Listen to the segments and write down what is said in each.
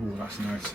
Oh, that's nice.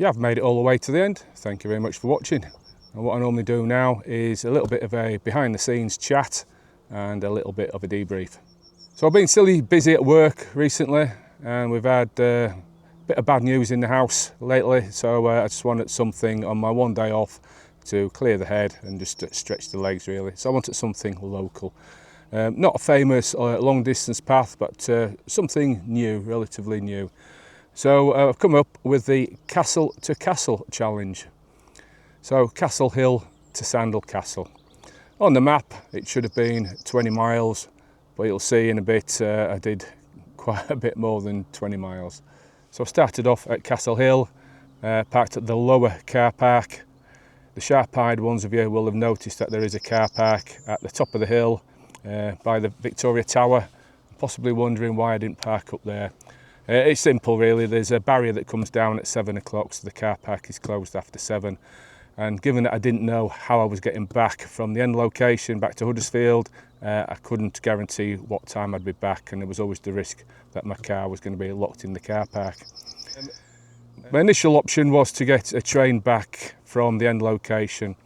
If you have made it all the way to the end, thank you very much for watching. And what I normally do now is a little bit of a behind the scenes chat and a little bit of a debrief. So I've been silly busy at work recently, and we've had a bit of bad news in the house lately, so I just wanted something on my one day off to clear the head and just stretch the legs really. So I wanted something local. Not a famous long distance path, but something new, relatively new. So I've come up with the Castle to Castle challenge. So Castle Hill to Sandal Castle. On the map it should have been 20 miles, but you'll see in a bit I did quite a bit more than 20 miles. So I started off at Castle Hill, parked at the lower car park. The sharp-eyed ones of you will have noticed that there is a car park at the top of the hill by the Victoria Tower, possibly wondering why I didn't park up there. It's simple really. There's a barrier that comes down at 7 o'clock, so the car park is closed after 7. And given that I didn't know how I was getting back from the end location back to Huddersfield, I couldn't guarantee what time I'd be back, and there was always the risk that my car was going to be locked in the car park. My initial option was to get a train back from the end location.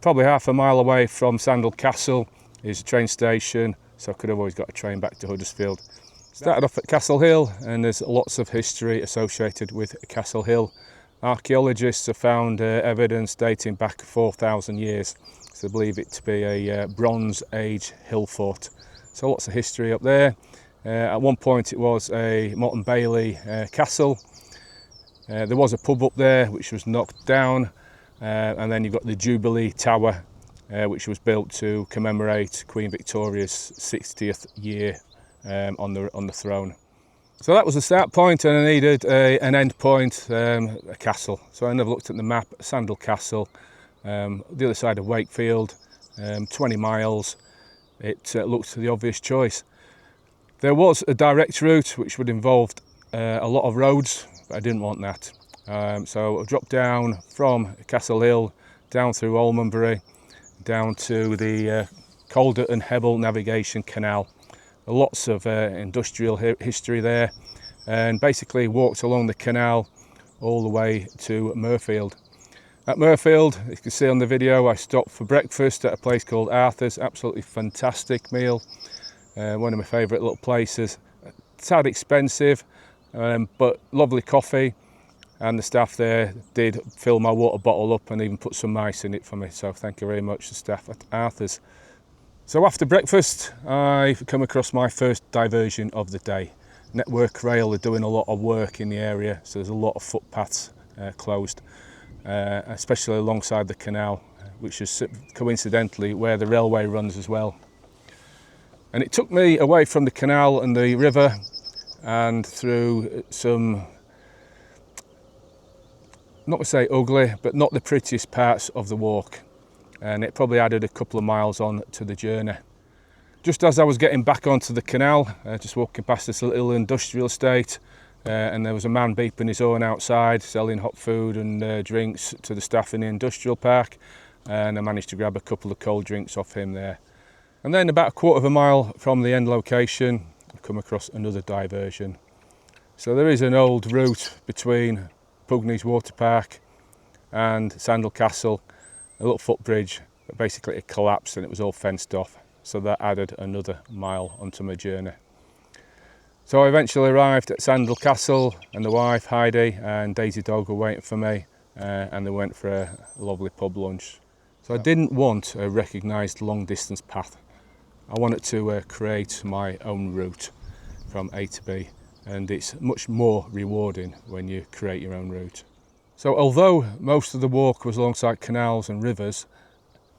Probably half a mile away from Sandal Castle is a train station, so I could have always got a train back to Huddersfield. Started off at Castle Hill, and there's lots of history associated with Castle Hill. Archaeologists have found evidence dating back 4,000 years, so they believe it to be a Bronze Age hill fort. So lots of history up there. At one point it was a Motte and Bailey castle. There was a pub up there which was knocked down, and then you've got the Jubilee Tower, which was built to commemorate Queen Victoria's 60th year on the throne. So that was the start point, and I needed an end point, a castle. So I never looked at the map. Sandal Castle, the other side of Wakefield, 20 miles. It looked the obvious choice. There was a direct route which would involve a lot of roads, but I didn't want that. So I dropped down from Castle Hill, down through Almonbury, down to the Calder and Hebble navigation canal. Lots of industrial history there, and basically walked along the canal all the way to Mirfield. At Mirfield, you can see on the video, I stopped for breakfast at a place called Arthur's. Absolutely fantastic meal, one of my favourite little places. A tad expensive, but lovely coffee, and the staff there did fill my water bottle up and even put some ice in it for me, so thank you very much, the staff at Arthur's. So after breakfast, I've come across my first diversion of the day. Network Rail are doing a lot of work in the area, so there's a lot of footpaths closed, especially alongside the canal, which is coincidentally where the railway runs as well. And it took me away from the canal and the river and through some, not to say ugly, but not the prettiest parts of the walk. And it probably added a couple of miles on to the journey. Just as I was getting back onto the canal, just walking past this little industrial estate, and there was a man beeping his horn outside, selling hot food and drinks to the staff in the industrial park, and I managed to grab a couple of cold drinks off him there. And then about a quarter of a mile from the end location, I come across another diversion. So there is an old route between Pugneys water park and Sandal Castle, a little footbridge, but basically it collapsed and it was all fenced off, so that added another mile onto my journey. So I eventually arrived at Sandal Castle, and the wife Heidi and Daisy Dog were waiting for me, and they went for a lovely pub lunch. So I didn't want a recognised long distance path. I wanted to create my own route from A to B, and it's much more rewarding when you create your own route. So although most of the walk was alongside canals and rivers,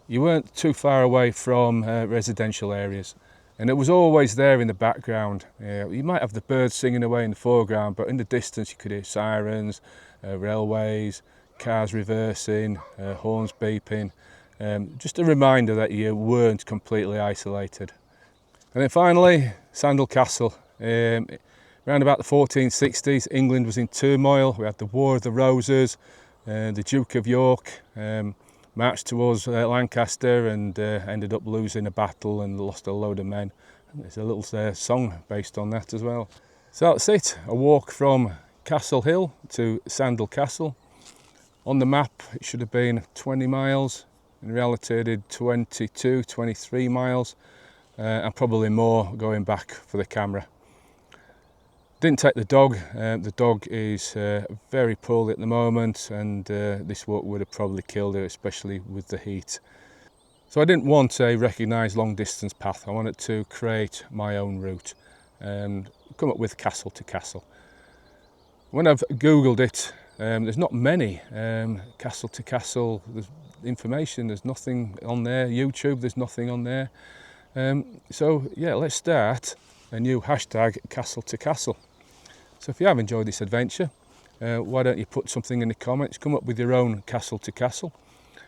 you weren't too far away from residential areas, and it was always there in the background. You might have the birds singing away in the foreground, but in the distance you could hear sirens, railways, cars reversing, horns beeping. Just a reminder that you weren't completely isolated. And then finally, Sandal Castle. Around about the 1460s, England was in turmoil. We had the War of the Roses, the Duke of York marched towards Lancaster and ended up losing a battle and lost a load of men. And there's a little song based on that as well. So that's it, a walk from Castle Hill to Sandal Castle. On the map it should have been 20 miles, in reality I did 22, 23 miles and probably more going back for the camera. Didn't take the dog is very poorly at the moment, and this walk would have probably killed her, especially with the heat. So I didn't want a recognised long distance path, I wanted to create my own route and come up with castle to castle. When I've googled it, there's not many castle to castle information, there's nothing on there. YouTube, there's nothing on there. So yeah, let's start a new hashtag castle to castle. So if you have enjoyed this adventure, why don't you put something in the comments, come up with your own castle to castle,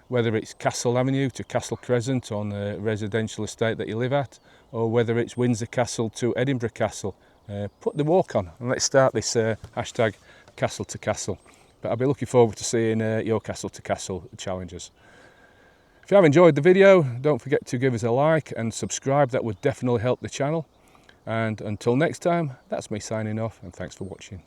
whether it's Castle Avenue to Castle Crescent on a residential estate that you live at, or whether it's Windsor Castle to Edinburgh Castle. Put the walk on and let's start this hashtag castle to castle. But I'll be looking forward to seeing your castle to castle challenges. If you have enjoyed the video, don't forget to give us a like and subscribe, that would definitely help the channel. And until next time, that's me signing off, and thanks for watching.